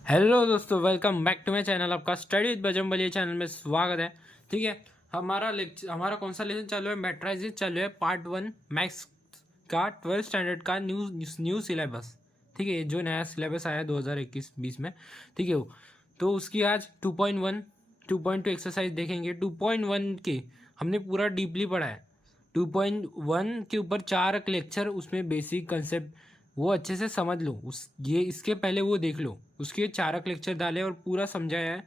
Hello दोस्तों, welcome back to my channel. आपका study with Bajrang channel में स्वागत है। ठीक है, हमारा कौन सा लेसन चालू है? मैट्राइजेस चालू है, पार्ट 1 मैथ्स का 12th स्टैंडर्ड का न्यू सिलेबस। ठीक है, जो नया सिलेबस आया है 2021-20 में। ठीक है, तो उसकी आज 2.1 2.2 एक्सरसाइज देखेंगे। 2.1 के हमने पूरा डीपली पढ़ा है। 2.1 के ऊपर 4 लेक्चर, उसमें बेसिक कंसेप्ट वो अच्छे से समझ लो। ये इसके पहले वो देख लो, उसके 4 लेक्चर डाले और पूरा समझाया है,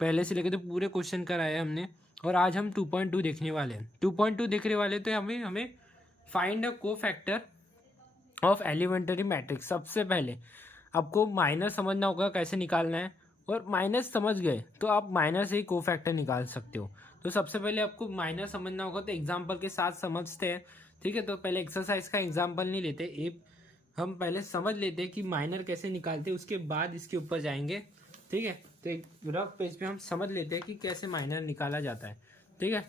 पहले से लेकर तो पूरे क्वेश्चन कराए हमने। और आज हम 2.2 देखने वाले हैं। 2.2 देखने वाले तो हमें फाइंड अ को फैक्टर ऑफ एलिमेंट्री मैट्रिक्स। सबसे पहले आपको माइनस समझना होगा कैसे निकालना है, और माइनस समझ गए तो आप माइनस से ही को फैक्टर निकाल सकते हो। तो सबसे पहले आपको माइनस समझना होगा, तो एग्जाम्पल के साथ समझते हैं। ठीक है, तो पहले एक्सरसाइज का एग्जाम्पल नहीं लेते, हम पहले समझ लेते हैं कि माइनर कैसे निकालते हैं, उसके बाद इसके ऊपर जाएंगे। ठीक है, तो एक रफ पेज पे हम समझ लेते हैं कि कैसे माइनर निकाला जाता है। ठीक है,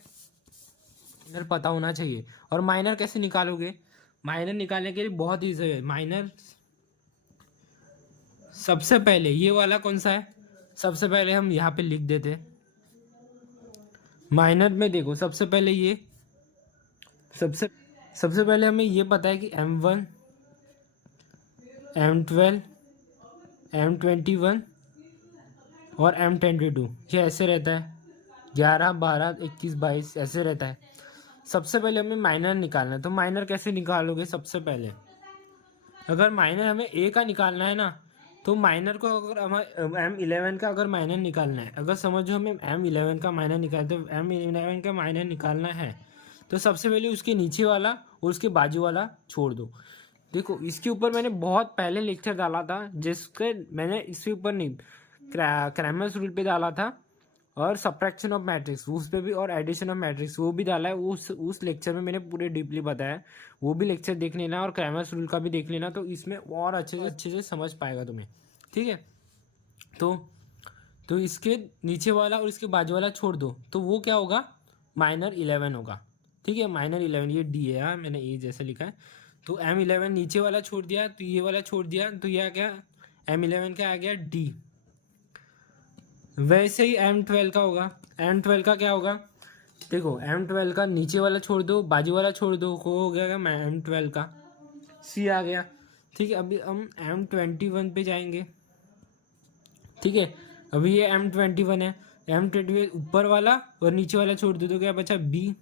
माइनर पता होना चाहिए। और माइनर कैसे निकालोगे? माइनर निकालने के लिए बहुत ईजी है। माइनर सबसे पहले ये वाला कौन सा है, सबसे पहले हम यहाँ पे लिख देते हैं। माइनर में देखो, सबसे पहले ये सबसे सबसे पहले हमें ये पता है कि M1 M12 M21 और M22 ये ऐसे रहता है। 11 12 21 22 ऐसे रहता है। सबसे पहले हमें माइनर निकालना है, तो माइनर कैसे निकालोगे? सबसे पहले अगर माइनर हमें ए का निकालना है ना, तो माइनर को अगर हमें M11 का अगर माइनर निकालना है, अगर समझो हमें M11 का माइनर निकालते, तो M11 का माइनर निकालना है तो सबसे पहले उसके नीचे वाला और उसके बाजू वाला छोड़ दो। देखो, इसके ऊपर मैंने बहुत पहले लेक्चर डाला था, जिसके मैंने इसके ऊपर नहीं, क्रैमर्स रूल पे डाला था, और सब्ट्रैक्शन ऑफ मैट्रिक्स उस पे भी, और एडिशन ऑफ मैट्रिक्स वो भी डाला है। उस लेक्चर में मैंने पूरे डीपली बताया है। वो भी लेक्चर देख लेना, और क्रैमर्स रूल का भी देख लेना, तो इसमें और अच्छे से समझ पाएगा तुम्हें। ठीक है, तो इसके नीचे वाला और इसके बाजू वाला छोड़ दो, तो वो क्या होगा? माइनर 11 होगा। ठीक है, माइनर 11 ये डी है, हाँ मैंने ए जैसे लिखा है। तो M11 नीचे वाला छोड़ दिया, तो ये वाला छोड़ दिया, तो यह क्या? M11 का आ गया डी। वैसे ही M12 का होगा। M12 का क्या होगा? देखो, M12 का नीचे वाला छोड़ दो, बाजू वाला छोड़ दो, हो गया M12 का सी आ गया। ठीक है, अभी हम M21 पे जाएंगे। ठीक है, अभी ये M21 है। M21 ऊपर वाला और नीचे वाला छोड़ दो, तो क्या बचा? बी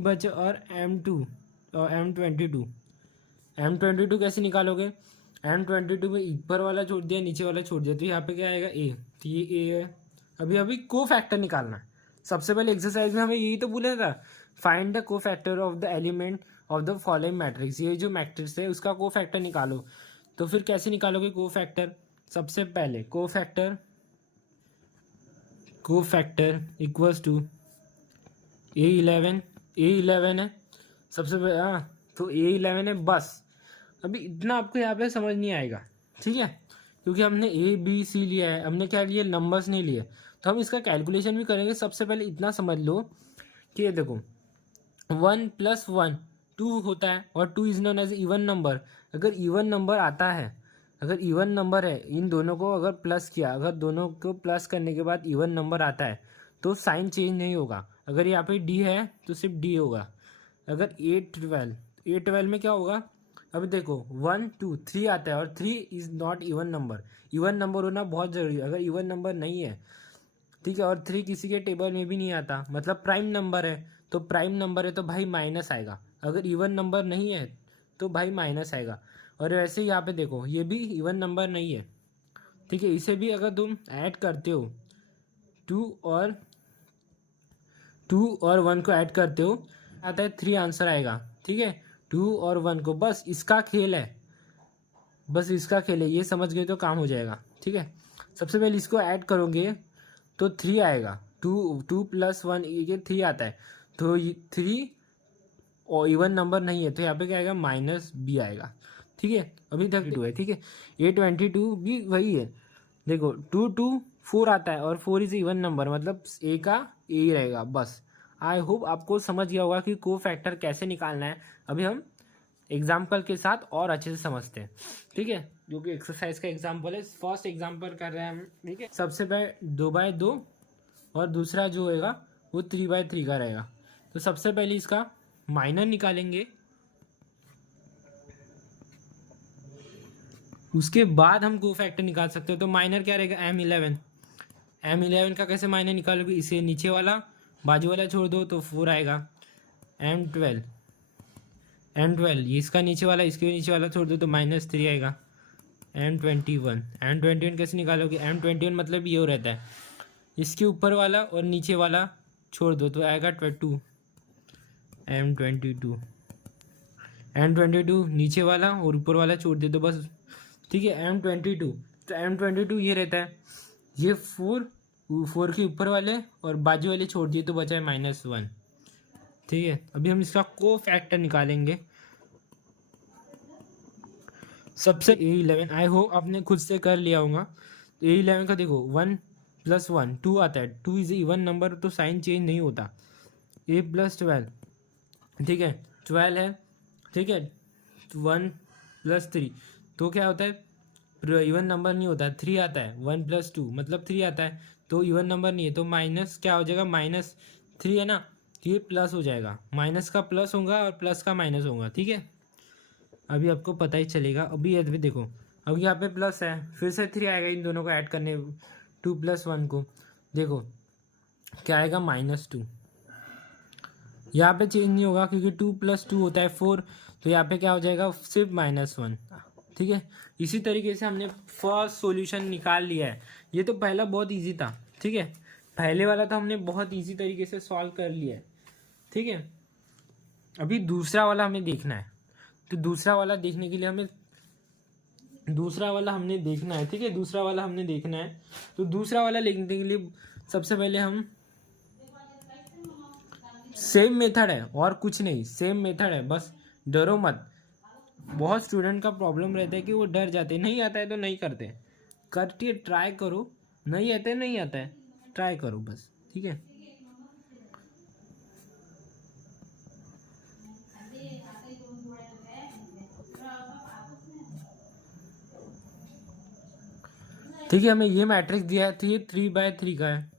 बचा, और M2 और M22। M22 कैसे निकालोगे? M22 में ऊपर वाला छोड़ दिया, नीचे वाला छोड़ दिया, तो यहाँ पे क्या आएगा? ए। तो ये ए है। अभी को फैक्टर निकालना है। सबसे पहले एक्सरसाइज में हमें यही तो बोला था, फाइंड द को factor of the element of the following matrix. ये जो मैट्रिक्स है उसका को फैक्टर निकालो। तो फिर कैसे निकालोगे को फैक्टर? सबसे पहले को फैक्टर इक्वल्स टू A11 है सबसे पहले। हाँ, तो A11 है बस। अभी इतना आपको यहाँ पे समझ नहीं आएगा, ठीक है, क्योंकि हमने ए बी सी लिया है, हमने क्या लिए? नंबर्स नहीं लिए। तो हम इसका कैलकुलेशन भी करेंगे। सबसे पहले इतना समझ लो कि ये देखो, 1 + 1 2 होता है, और 2 is known as even number. अगर इवन नंबर आता है, अगर इवन नंबर है, इन दोनों को अगर प्लस किया, अगर दोनों को प्लस करने के बाद इवन नंबर आता है, तो साइन चेंज नहीं होगा। अगर यहाँ पे डी है तो सिर्फ डी होगा। अगर A12 में क्या होगा? अभी देखो, 1 2 3 आता है, और 3 is not even number. Even number होना बहुत जरूरी है। अगर इवन नंबर नहीं है, ठीक है, और 3 किसी के टेबल में भी नहीं आता, मतलब प्राइम नंबर है। तो प्राइम नंबर है तो भाई माइनस आएगा। अगर इवन नंबर नहीं है तो भाई माइनस आएगा। और वैसे यहाँ पे देखो, ये भी इवन नंबर नहीं है। ठीक है, इसे भी अगर तुम ऐड करते हो, 2 और 1 को ऐड करते हो, आता है 3 आंसर आएगा। ठीक है, 2 और 1 को, बस इसका खेल है, बस इसका खेल है, ये समझ गए तो काम हो जाएगा। ठीक है, सबसे पहले इसको ऐड करोगे तो 3 आएगा। 2 + 1 ये 3 आता है, तो 3 और इवन नंबर नहीं है, तो यहाँ पे क्या आएगा? -b आएगा। ठीक है, अभी तक 2 है। ठीक है, A22 भी वही है। देखो, 2 2 4 आता है, और 4 इज इवन नंबर, मतलब ए का ए ही रहेगा बस। आई होप आपको समझ गया होगा कि को फैक्टर कैसे निकालना है। अभी हम एग्जाम्पल के साथ और अच्छे से समझते हैं, ठीक है। जो कि एक्सरसाइज का एग्जाम्पल है, फर्स्ट एग्जाम्पल कर रहे हैं हम, ठीक है। सबसे पहले 2/2 और दूसरा जो होएगा वो 3/3 का रहेगा। तो सबसे पहले इसका माइनर निकालेंगे, उसके बाद हम कोफैक्टर निकाल सकते हो। तो माइनर क्या रहेगा, M11 का कैसे माइनर निकालोगे, इसे नीचे वाला बाजू वाला छोड़ दो तो 4 आएगा। M12 ये इसका नीचे वाला, इसके नीचे वाला छोड़ दो तो -3 आएगा। M21 कैसे निकालोगे, M21 मतलब ये हो रहता है, इसके ऊपर वाला और नीचे वाला छोड़ दो तो आएगा 2। M22 नीचे वाला और ऊपर वाला छोड़ दे दो बस, ठीक है। M22 तो M22 ये रहता है, ये 4 के ऊपर वाले और बाजू वाले छोड़ दिए तो बचा है -1, ठीक है। अभी हम इसका कोफैक्टर निकालेंगे। सबसे A11, आई होप आपने खुद से कर लिया होगा। A11 का देखो 1 + 1 2 आता है, 2 इज इवन नंबर तो साइन चेंज नहीं होता। A + 12, ठीक है, 12 है, ठीक है। 1 + 3 तो क्या होता है, इवन नंबर नहीं होता, 3 आता है। 1 + 2 मतलब 3 आता है, तो इवन नंबर नहीं है, तो माइनस क्या हो जाएगा, -3 है ना, ये प्लस हो जाएगा, माइनस का प्लस होगा और प्लस का माइनस होगा, ठीक है। अभी आपको पता ही चलेगा। अभी ये भी देखो, अब यहाँ पे प्लस है, फिर से 3 आएगा इन दोनों को ऐड करने, 2 + 1 को, देखो क्या आएगा, -2। यहाँ पे चेंज नहीं होगा क्योंकि 2 + 2 होता है 4, तो यहाँ पे क्या हो जाएगा, सिर्फ -1, ठीक है। इसी तरीके से हमने फर्स्ट सॉल्यूशन निकाल लिया है। ये तो पहला बहुत इजी था, ठीक है, पहले वाला तो हमने बहुत इजी तरीके से सॉल्व कर लिया है, ठीक है। अभी दूसरा वाला हमें देखना है, तो दूसरा वाला देखने के लिए हमें दूसरा वाला हमने देखना है, ठीक है, दूसरा वाला हमने देखना है। तो दूसरा वाला लिखने के लिए सबसे पहले हम, सेम मेथड है और कुछ नहीं, सेम मेथड है, बस डरो मत। बहुत स्टूडेंट का प्रॉब्लम रहता है कि वो डर जाते हैं, नहीं आता है तो नहीं करते, करके ट्राई करो, नहीं आता है नहीं आता है, ट्राई करो बस, ठीक है। ठीक है, हमें ये मैट्रिक्स दिया है, तो ये 3/3 का है,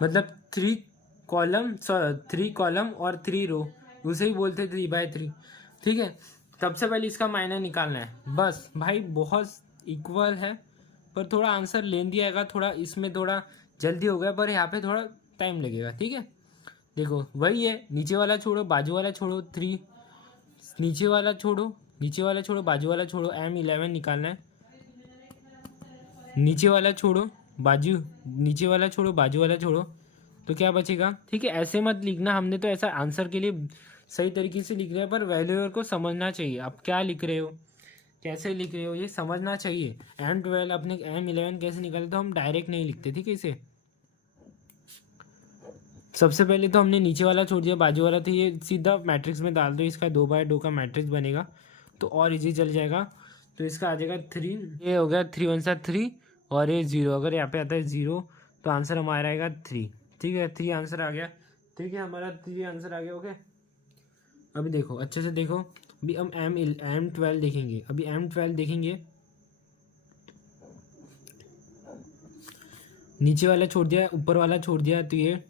मतलब 3 कॉलम और 3 रो, उसे ही बोलते 3/3, ठीक है। सबसे पहले इसका माइनर निकालना है, बस भाई बहुत इक्वल है, पर थोड़ा आंसर लेंदी आएगा, थोड़ा इसमें थोड़ा जल्दी हो गया, पर यहाँ पे थोड़ा टाइम लगेगा, ठीक है। देखो वही है, नीचे वाला छोड़ो बाजू वाला छोड़ो, 3 नीचे वाला छोड़ो बाजू वाला छोड़ो, M11 निकालना है, नीचे वाला छोड़ो बाजू वाला छोड़ो, तो क्या बचेगा, ठीक है। ऐसे मत लिखना, हमने तो ऐसा आंसर के लिए सही तरीके से लिख रहे हैं, पर वैल्यूअर को समझना चाहिए आप क्या लिख रहे हो, कैसे लिख रहे हो, ये समझना चाहिए। M12 अपने M11 कैसे निकाले, तो हम डायरेक्ट नहीं लिखते, ठीक है। इसे सबसे पहले तो हमने नीचे वाला छोड़ दिया, बाजू वाला, तो ये सीधा मैट्रिक्स में डाल दो, इसका 2/2 का मैट्रिक्स बनेगा, तो और इजी चल जाएगा। तो इसका आ जाएगा 3, ये हो गया 3 × 1 3, और ये 0, अगर यहाँ पे आता है 0 तो आंसर हमारा आएगा 3, ठीक है। 3 आंसर आ गया, ठीक है, हमारा 3 आंसर आ गया, ओके। अभी देखो अच्छे से देखो, अभी हम M12 देखेंगे, अभी M12 देखेंगे, नीचे वाला छोड़ दिया ऊपर वाला छोड़ दिया, तो ये,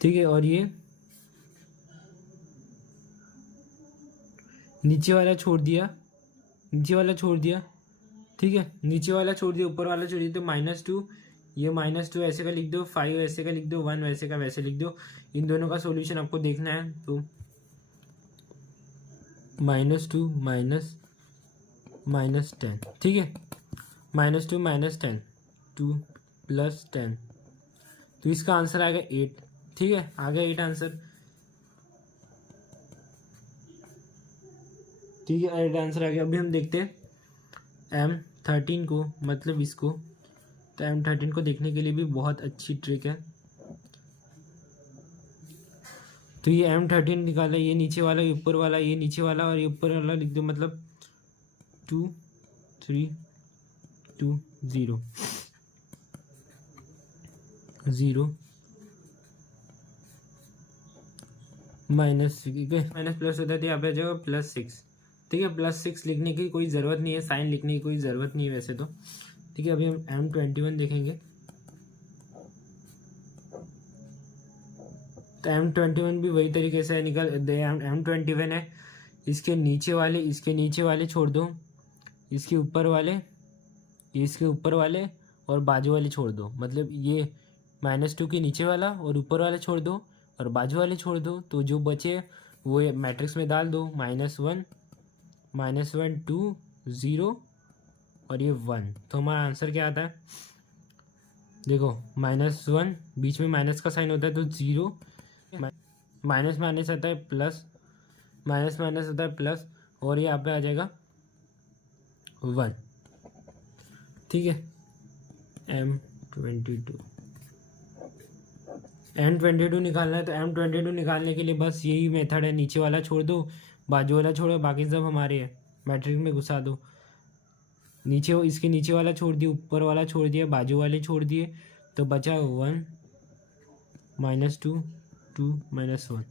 ठीक है, और ये नीचे वाला छोड़ दिया, ठीक है, नीचे वाला छोड़ दिया ऊपर वाला छोड़ दिया, तो -2, ये -2 ऐसे का लिख दो, 5 ऐसे का लिख दो, 1 वैसे का वैसे लिख दो। इन दोनों का सॉल्यूशन आपको देखना है, तो -2 -10, ठीक है, -2 -10, 2 + 10, तो इसका आंसर आ गया 8, ठीक है, आ गया 8 आंसर, ठीक है, 8 आंसर आ गया। अभी हम देखते हैं M13 को, मतलब इसको, तो M13 को देखने के लिए भी बहुत अच्छी ट्रिक है। तो ये M13 निकाला, ये नीचे वाला, ये ऊपर वाला, ये नीचे वाला और ये ऊपर वाला लिख दो, मतलब 2 3 2 0 0 माइनस, ठीक है, माइनस प्लस होता है तो यहाँ पे आ जाएगा +6। ठीक है, +6 लिखने की कोई ज़रूरत नहीं है, साइन लिखने की कोई ज़रूरत नहीं है वैसे तो। ठीक है, अभी हम M21 देखेंगे। तो M21 भी वही तरीके से निकल M21 है, इसके नीचे वाले छोड़ दो, इसके ऊपर वाले और बाजू वाले छोड़ दो। मतलब ये -2 के नीचे वाला और ऊपर वाले छोड़ दो और बाजू वाले छोड़ दो, तो जो बचे वो मैट्रिक्स में डाल दो। -1 -1 2 0 और ये 1। तो हमारा आंसर क्या आता है? देखो, -1 बीच में माइनस का साइन होता है तो 0, माइनस माइनस आता है प्लस, माइनस माइनस आता है प्लस, और यहाँ पे आ जाएगा 1। ठीक है, M22 निकालना है। तो M22 निकालने के लिए बस यही मेथड है, नीचे वाला छोड़ दो, बाजू वाला छोड़ो, बाकी सब हमारे हैं, मैट्रिक्स में घुसा दो। इसके नीचे वाला छोड़ दिया, ऊपर वाला छोड़ दिया, बाजू वाले छोड़ दिए, तो बचा 1 -2 2 -1।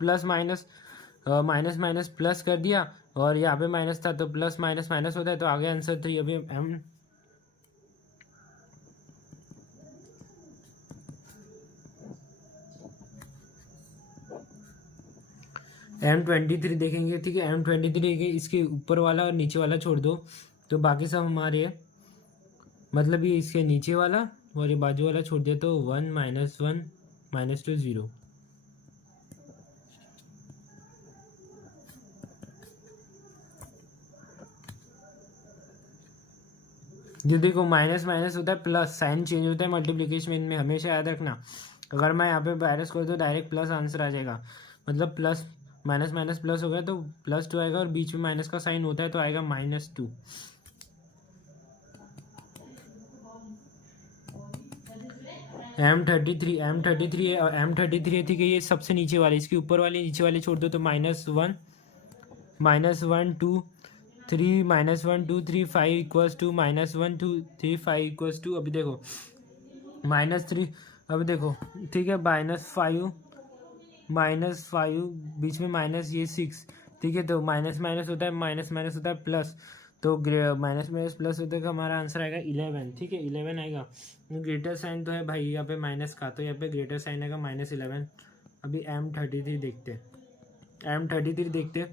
Plus minus minus minus plus कर दिया, और यहाँ पे माइनस था तो प्लस माइनस माइनस होता है, तो आगे आंसर 3। अभी M23 देखेंगे। ठीक है, M23 के इसके ऊपर वाला और नीचे वाला छोड़ दो, तो बाकी सब हमारे है। मतलब ये इसके नीचे वाला और ये बाजू वाला छोड़ दिया, तो 1 -1 -2 0। जो देखो, माइनस माइनस होता है प्लस, साइन चेंज होता है मल्टीप्लिकेशन में, हमेशा याद रखना। अगर मैं यहाँ पे माइनस कर दूँ डायरेक्ट प्लस आंसर आ जाएगा। मतलब प्लस माइनस माइनस प्लस हो गया तो +2 आएगा, और बीच में माइनस का साइन होता है तो आएगा -2। M33 है, और M33 है। ठीक है, ये सबसे नीचे वाले, इसके ऊपर वाले नीचे वाले छोड़ दो, तो -1 -1 2 3 -1 2 3 5 = -1 2 3 5 = अभी देखो -3। अभी देखो, ठीक है, -5 बीच में माइनस, ये 6। ठीक है, तो माइनस माइनस होता है, माइनस माइनस होता है प्लस, तो माइनस माइनस प्लस होता है, तो हमारा आंसर आएगा 11। ठीक है, 11 आएगा। ग्रेटर साइन तो है भाई यहाँ पे माइनस का, तो यहाँ पे ग्रेटर साइन आएगा -11। अभी M33 देखते हैं, M33 देखते हैं।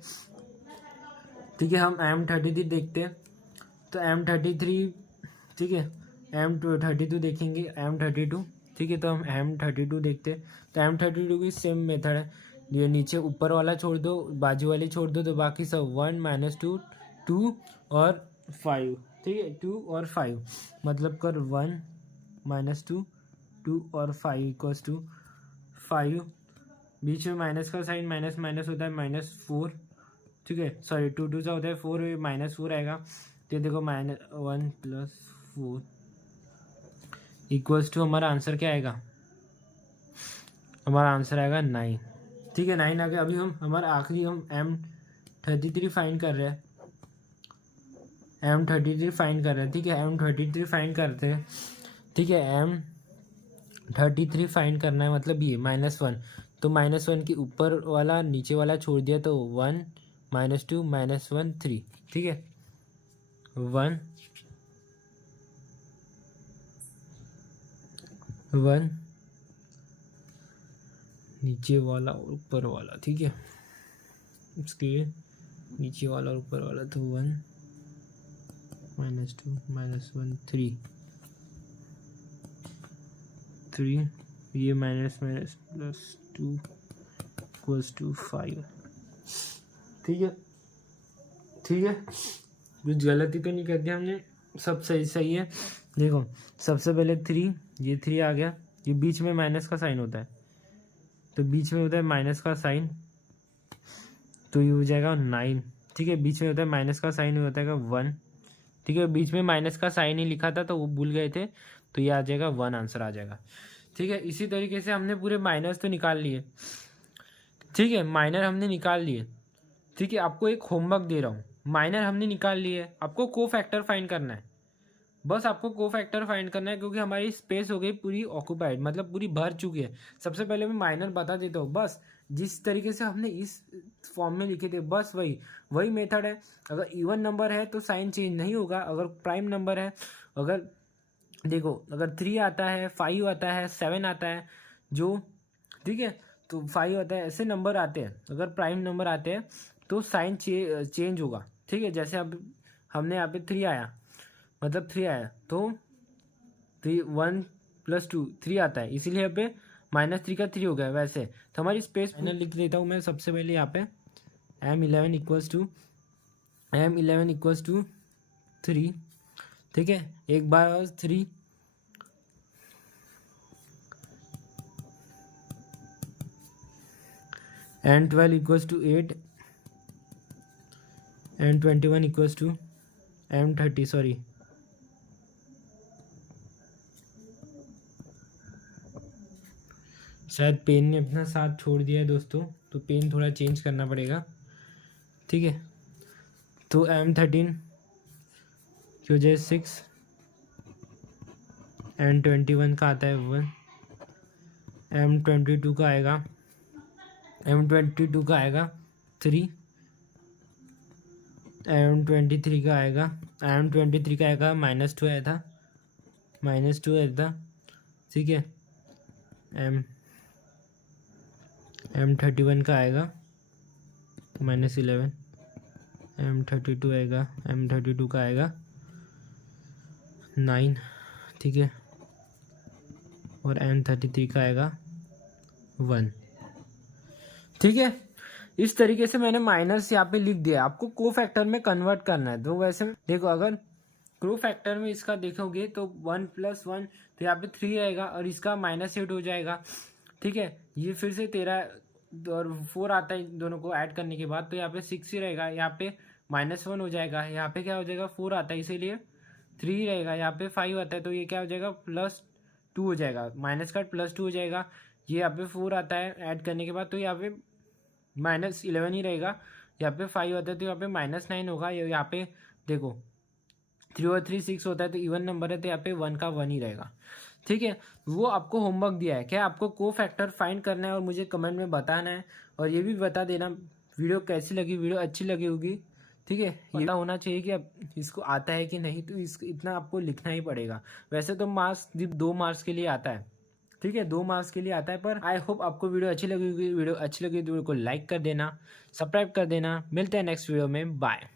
ठीक है, हम M33 देखते हैं। तो M33, ठीक है, M32 देखेंगे, M32। ठीक है, तो हम M32 देखते हैं। तो M32 की सेम मेथड है, ये नीचे ऊपर वाला छोड़ दो, बाजू वाले छोड़ दो, तो बाकी सब 1 -2 2 और 5। ठीक है, 2 और 5, मतलब कर 1 -2 2 और 5 = 5। बीच में माइनस का साइन, माइनस माइनस होता है -4। ठीक है, सॉरी, 2 2 सा होता है 4, -4 आएगा। तो देखो, -1 + 4 = हमारा आंसर क्या आएगा? हमारा आंसर आएगा 9। ठीक है, 9 आ गया। अभी हम हमारा आखिरी, हम M33 फाइंड कर रहे हैं। M33 फाइंड कर रहे हैं। ठीक है, M33 फाइंड करते हैं। ठीक है, M33 फाइंड करना है, मतलब ये -1, तो -1 के ऊपर वाला नीचे वाला छोड़ दिया, तो 1 -2 -1 3। ठीक है, 1 1 नीचे वाला और ऊपर वाला। ठीक है, इसके नीचे वाला और ऊपर वाला, तो 1 -2 -1 3 3, ये माइनस माइनस +2 = 5। ठीक है, ठीक है, कुछ गलती तो नहीं कर दिया हमने, सब सही सही है। देखो, सबसे पहले 3, ये 3 आ गया, ये बीच में माइनस का साइन होता है, तो बीच में होता है माइनस का साइन, तो ये हो जाएगा 9। ठीक है, बीच में होता है माइनस का साइन, होता है 1। ठीक है, बीच में माइनस का साइन ही लिखा था तो वो भूल गए थे, तो ये आ जाएगा 1, आंसर आ जाएगा। ठीक है, इसी तरीके से हमने पूरे माइनर्स तो निकाल लिए। ठीक है, माइनर हमने निकाल लिए। ठीक है, आपको एक होमवर्क दे रहा हूँ, माइनर हमने निकाल लिए, आपको को फैक्टर फाइंड करना है। बस आपको को फैक्टर फाइंड करना है, क्योंकि हमारी स्पेस हो गई पूरी ऑक्यूपाइड, मतलब पूरी भर चुकी है। सबसे पहले मैं माइनर बता देता हूँ, बस जिस तरीके से हमने इस फॉर्म में लिखे थे बस वही मेथड है। अगर इवन नंबर है तो साइन चेंज नहीं होगा, अगर प्राइम नंबर है, अगर देखो अगर 3 आता है, 5 आता है, 7 आता है जो, ठीक है, तो 5 आता है, ऐसे नंबर आते हैं, अगर प्राइम नंबर आते हैं तो साइन चेंज होगा। ठीक है, जैसे अब हमने यहाँ पे 3 आया, मतलब 3 आया तो 1 + 2 3 आता है, इसीलिए यहाँ पे -3 का 3 हो गया। वैसे तो हमारी स्पेस फाइनल लिख देता हूँ मैं सबसे पहले यहाँ पे m11 = 3। ठीक है, एक बार 3, m12 = 8, m21 = m30, सॉरी शायद पेन ने अपना साथ छोड़ दिया है दोस्तों, तो पेन थोड़ा चेंज करना पड़ेगा। ठीक है, तो m13 की वजह 6, m21 का आता है 1, m22 का आएगा 3, m23 का आएगा -2 आया था, ठीक है, m31 का आएगा -11, m32 आएगा, m32 का आएगा 9, ठीक है, और m33 का आएगा 1। ठीक है, इस तरीके से मैंने माइनस यहाँ पे लिख दिया। आपको को फैक्टर में कन्वर्ट करना है, तो वैसे देखो अगर को फैक्टर में इसका देखोगे तो 1 + 1 तो यहाँ पे 3 रहेगा, और इसका -8 हो जाएगा। ठीक है, ये फिर से 13 और 4 आता है दोनों को ऐड करने के बाद, तो यहाँ पे 6 ही रहेगा, यहाँ पे -1 हो जाएगा, यहाँ पे क्या हो जाएगा 4 आता है इसीलिए 3 रहेगा, यहाँ पे 5 आता है तो ये क्या हो जाएगा +2 हो जाएगा, माइनस का +2 हो जाएगा। ये यहाँ पे 4 आता है ऐड करने के बाद, तो यहाँ पे -11 ही रहेगा, यहाँ पे 5 आता है तो यहाँ पे -9 होगा। यहाँ पे देखो 3 और 3 6 होता है, तो इवन नंबर है तो यहाँ पे 1 का 1 ही रहेगा। ठीक है, वो आपको होमवर्क दिया है, क्या आपको को फैक्टर फाइंड करना है और मुझे कमेंट में बताना है, और ये भी बता देना वीडियो कैसी लगी, वीडियो अच्छी लगी होगी। ठीक है, ये पता होना चाहिए कि अब इसको आता है कि नहीं, तो इसको इतना आपको लिखना ही पड़ेगा। वैसे तो मार्क्स 2 मार्क्स के लिए आता है, ठीक है, 2 मार्क्स के लिए आता है, पर आई होप आपको वीडियो अच्छी लगी होगी। वीडियो अच्छी लगी तो वीडियो को लाइक कर देना, सब्सक्राइब कर देना। मिलते हैं नेक्स्ट वीडियो में, बाय।